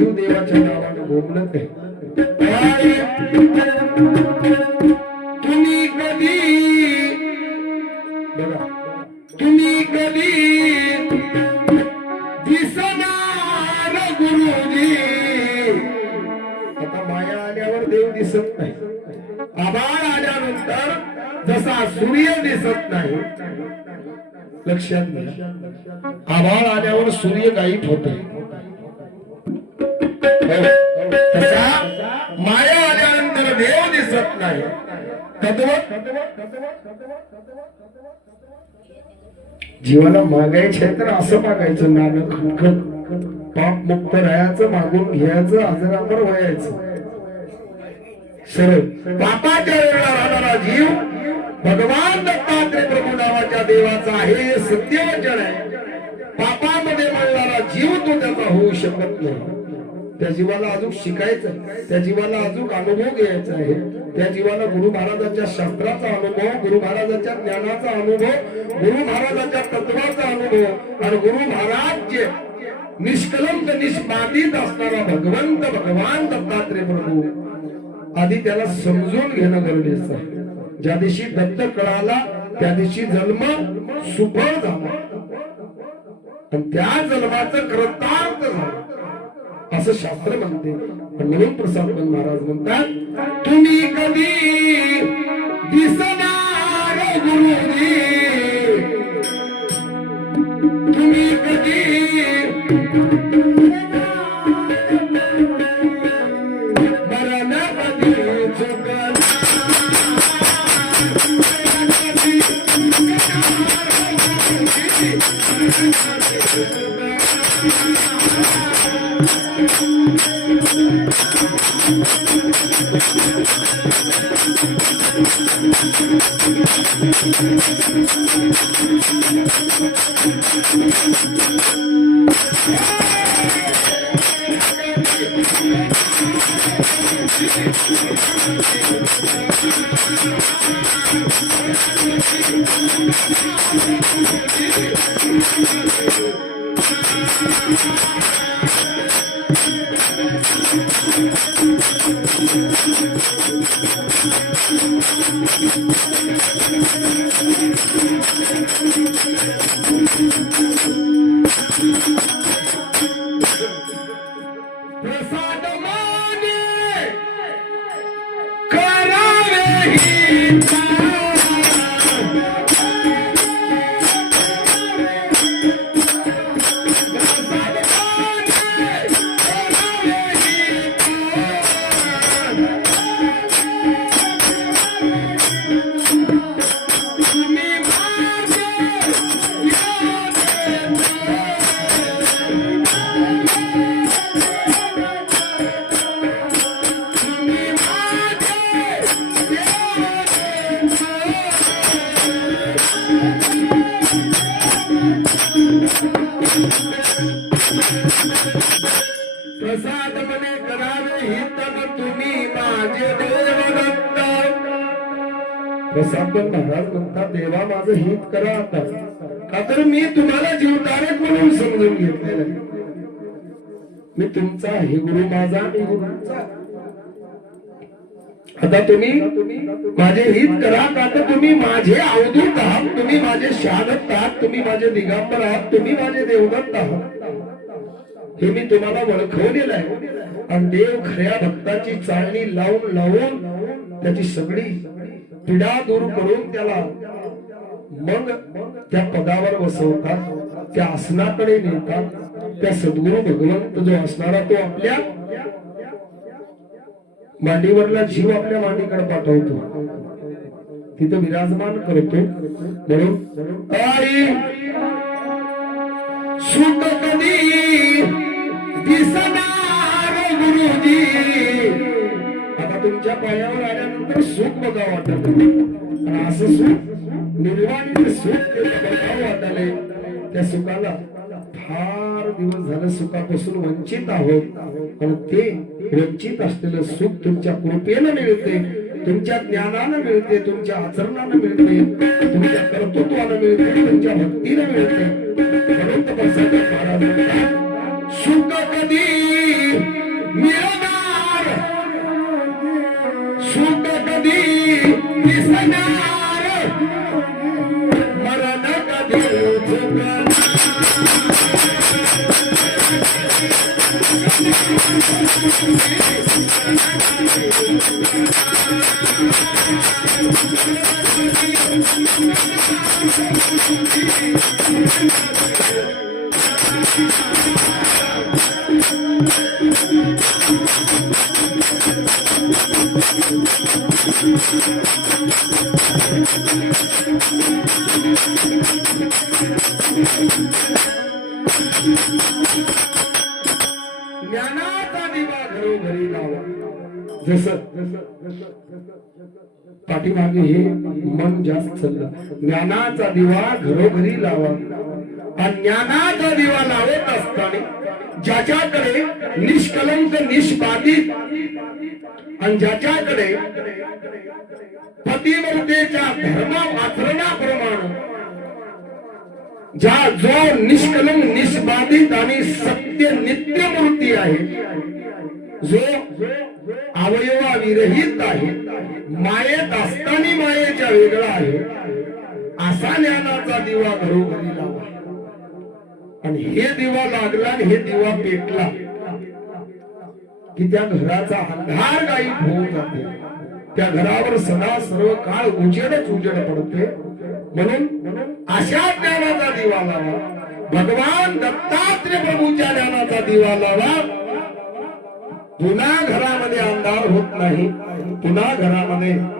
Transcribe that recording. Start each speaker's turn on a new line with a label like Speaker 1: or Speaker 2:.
Speaker 1: शिव देवाच्या नावानं बोलत आहे. तुम्ही कधी बघा तुम्ही कधी दिसणार गुरुजी? आता माया आल्यावर देव दिसत नाही. आभाळ आल्यानंतर जसा सूर्य दिसत नाही. लक्षात घ्या. आभाळ आल्यावर सूर्य गायब होते तसा माया आल्यानंतर देव दिसत नाही. जीवाला मागायचे तर असं मागायचं नाणं खणखण पाप मुक्त राहायचं मागून घ्यायचं आजारावर व्हायचं सरळ. पापाच्या वेळेला राहणारा जीव भगवान दत्तात्रय प्रभू नावाच्या देवाचा आहे सत्यवचन आहे. पापामध्ये मळणारा जीव तो त्याचा होऊ शकत नाही. त्या जीवाला अजून शिकायचं त्या जीवाला अजून अनुभव घ्यायचा आहे. त्या जीवाला गुरु महाराजांच्या शास्त्राचा अनुभव गुरु महाराजांच्या ज्ञानाचा अनुभव गुरु महाराजांच्या तत्वाचा अनुभव आणि गुरु महाराज जे निष्कलंक निष्पादित असणारा भगवंत भगवान दत्तात्रय प्रभू आधी त्याला समजून घेणं गरजेचं आहे. ज्या दिवशी दत्त कळाला त्या दिवशी जन्म सुफळ झाला. पण त्या जन्माचं कृतार्थ झालं. असं शास्त्र म्हणते पण म्हणून प्रसाद महाराज म्हणतात तुम्ही कधी दिसणार हो गुरुजी तुम्ही कधी Thank you. हो चुकणार प्रसाद माने करावे प्रसाद मने करावे हितन तुम्ही माझे देवदत्त. प्रसाद महाराज म्हणतात देवा माझं हित करा आता. का तर मी तुम्हाला जीवतारक म्हणून समजून घेतलेलं मी तुमचा हे गुरु माझा आणि गुरुचा. आता तुम्ही माझे हित करा का? तर तुम्ही माझे अवधूत आहात. तुम्ही माझे शहादत्त आहात. तुम्ही माझे दिगंबर आहात. तुम्ही माझे देवदत्त आहात. हे मी तुम्हाला ओळखवलेलं आहे. आणि देव खऱ्या भक्ताची चाळणी लावून लावून त्याची सगळी पिढा दूर करून त्याला मग त्या पदावर बसवतात. त्या आसनाकडे नेतात. त्या सद्गुरु भगवंत जो असणारा तो आपल्या मांडीवरला जीव आपल्या मांडीकडे पाठवतो. तिथं विराजमान करतो. म्हणून सुख कधी दिसणार गुरुजी? आता तुमच्या पायावर आल्यानंतर सुख बघा वाटत. आणि असं सुख निर्वाणी सुख बघावं त्या सुखाला फार दिवस झालं सुखापासून वंचित आहोत पण ते वंचित असलेलं सुख तुमच्या कृपेनं मिळते तुमच्या ज्ञानानं मिळते तुमच्या आचरणानं मिळते तुमच्या कर्तृत्वानं मिळते तुमच्या भक्तीनं मिळते सुख कधी? मिळणार सुख कधी? दिसणार मरण कधी? चुकणार ज्ञानाचा दिवा घरोघरी लावा. जस पाठीमागे हे मन जास्त चाललं. ज्ञानाचा दिवा घरोघरी लावा. आणि ज्ञानाचा दिवा लावत असताना ज्याच्याकडे निष्कलंक निष्पादित आणि ज्याच्याकडे पतिव्रतेच्या धर्म आचरणाप्रमाणे ज्या जो निष्कलंक निष्बाधित आणि सत्य नित्य मूर्ती आहे जो अवयवा विरहित आहे मायेत असताना मायेच्या वेगळा आहे असा ज्ञानाचा दिवा घरोघरी लावा. आणि हे दिवा लागला आणि हे दिवा पेटला की त्या घराचा अंधार गायब होऊन जाते. त्या घरावर सदा सर्व काळ उजेडच उजेड पडते. म्हणून अशा ज्ञानाचा दिवा लावा. भगवान दत्तात्रय प्रभूच्या ज्ञानाचा दिवा लावा. पुन्हा घरामध्ये अंधार होत नाही. पुन्हा घरामध्ये